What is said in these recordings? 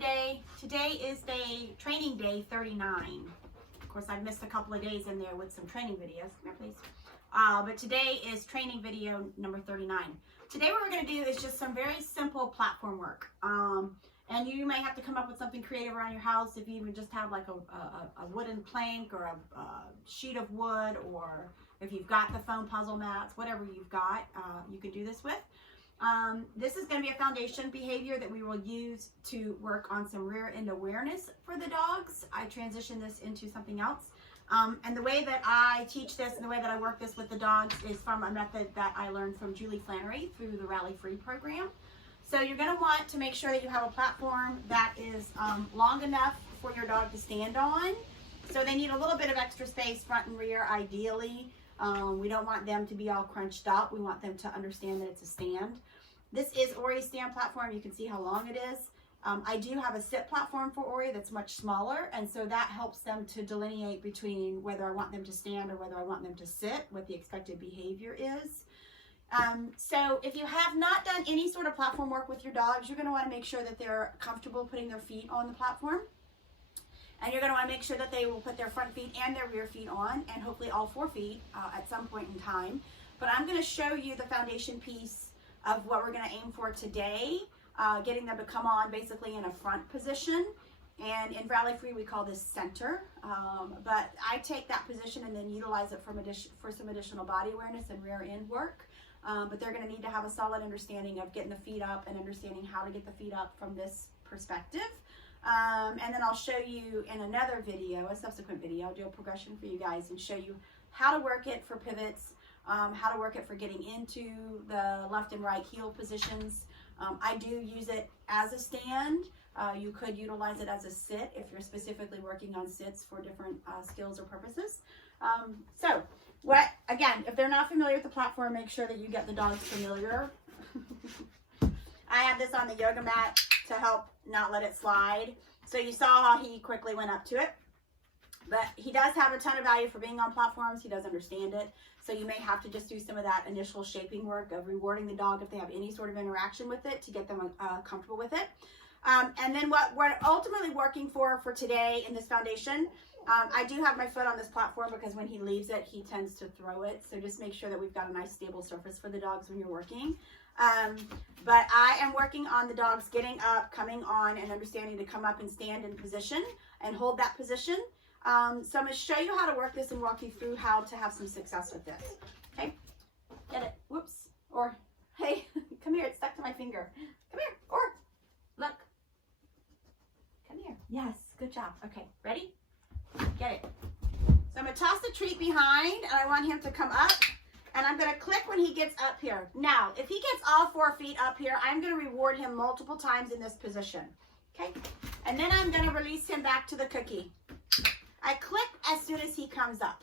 Monday. Today is training day 39. Of course, I've missed a couple of days in there with some training videos. Come here, please. But today is training video number 39. Today what we're going to do is just some very simple platform work. And you may have to come up with something creative around your house. If you even just have like a wooden plank or a sheet of wood, or if you've got the foam puzzle mats, whatever you've got, you can do this with. This is going to be a foundation behavior that we will use to work on some rear end awareness for the dogs. I transition this into something else. And the way that I teach this and the way that I work this with the dogs is from a method that I learned from Julie Flannery through the Rally Free program. So you're going to want to make sure that you have a platform that is long enough for your dog to stand on. So they need a little bit of extra space, front and rear, ideally. We don't want them to be all crunched up. We want them to understand that it's a stand. This is Ori's stand platform. You can see how long it is. I do have a sit platform for Ori that's much smaller, and so that helps them to delineate between whether I want them to stand or whether I want them to sit, what the expected behavior is. So if you have not done any sort of platform work with your dogs, you're going to want to make sure that they're comfortable putting their feet on the platform. And you're going to want to make sure that they will put their front feet and their rear feet on, and hopefully all 4 feet at some point in time. But I'm going to show you the foundation piece of what we're going to aim for today, getting them to come on basically in a front position. And in Rally Free, we call this center. But I take that position and then utilize it for some additional body awareness and rear end work. But they're going to need to have a solid understanding of getting the feet up and understanding how to get the feet up from this perspective. And then I'll show you in another video, a subsequent video, I'll do a progression for you guys and show you how to work it for pivots, how to work it for getting into the left and right heel positions. I do use it as a stand. You could utilize it as a sit if you're specifically working on sits for different skills or purposes. Again, if they're not familiar with the platform, make sure that you get the dogs familiar. I have this on the yoga mat to help not let it slide. So you saw how he quickly went up to it. But he does have a ton of value for being on platforms. He does understand it. So you may have to just do some of that initial shaping work of rewarding the dog if they have any sort of interaction with it to get them comfortable with it. And then what we're ultimately working for today in this foundation, I do have my foot on this platform because when he leaves it, he tends to throw it. So just make sure that we've got a nice stable surface for the dogs when you're working. But I am working on the dogs getting up, coming on, and understanding to come up and stand in position and hold that position. So I'm going to show you how to work this and walk you through how to have some success with this. Okay? Get it. Whoops. Or, hey, come here. It's stuck to my finger. Come here. Or, look. Come here. Yes. Good job. Okay. Ready? Get it. So I'm going to toss the treat behind, and I want him to come up. And I'm going to click when he gets up here. Now, if he gets all 4 feet up here, I'm going to reward him multiple times in this position. Okay? And then I'm going to release him back to the cookie. I click as soon as he comes up.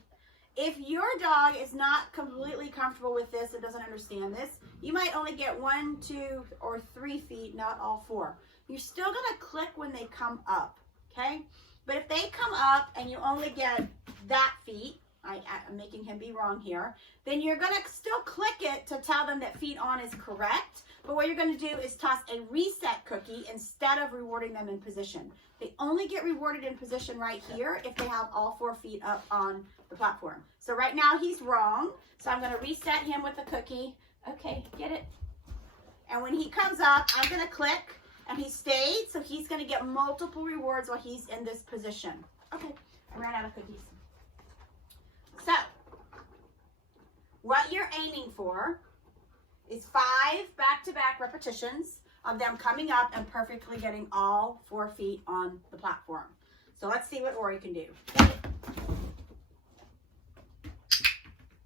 If your dog is not completely comfortable with this and doesn't understand this, you might only get 1, 2, or 3 feet, not all 4. You're still going to click when they come up. Okay? But if they come up and you only get that feet, I'm making him be wrong here, then you're going to still click it to tell them that feet on is correct. But what you're going to do is toss a reset cookie instead of rewarding them in position. They only get rewarded in position right here if they have all 4 feet up on the platform. So right now he's wrong. So I'm going to reset him with the cookie. Okay, get it? And when he comes up, I'm going to click and he stayed. So he's going to get multiple rewards while he's in this position. Okay, I ran out of cookies. So, what you're aiming for is 5 back-to-back repetitions of them coming up and perfectly getting all 4 feet on the platform. So let's see what Ori can do.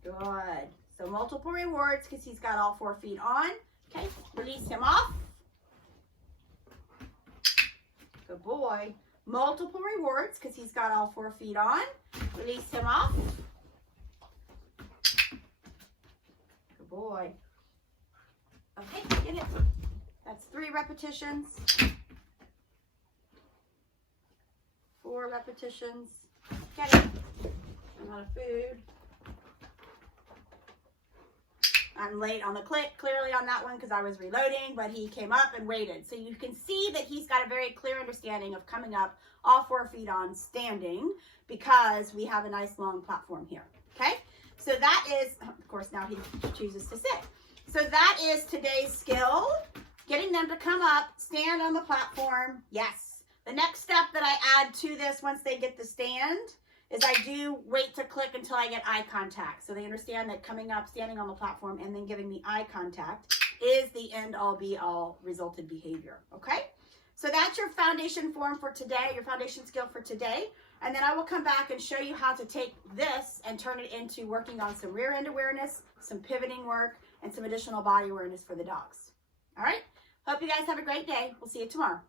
Good. So multiple rewards because he's got all 4 feet on. Okay, release him off. Good boy. Multiple rewards because he's got all 4 feet on. Release him off. Good boy. Okay, get it. That's 3 repetitions. 4 repetitions. Get it. I'm out of food. I'm late on the click, clearly on that one because I was reloading, but he came up and waited. So you can see that he's got a very clear understanding of coming up all 4 feet on standing because we have a nice long platform here, okay? So that is, of course, now he chooses to sit. So that is today's skill, getting them to come up, stand on the platform, yes. The next step that I add to this once they get the stand is I do wait to click until I get eye contact. So they understand that coming up, standing on the platform, and then giving me eye contact is the end all be all resulted behavior, okay? So that's your foundation form for today, your foundation skill for today. And then I will come back and show you how to take this and turn it into working on some rear end awareness, some pivoting work, and some additional body awareness for the dogs. All right? Hope you guys have a great day. We'll see you tomorrow.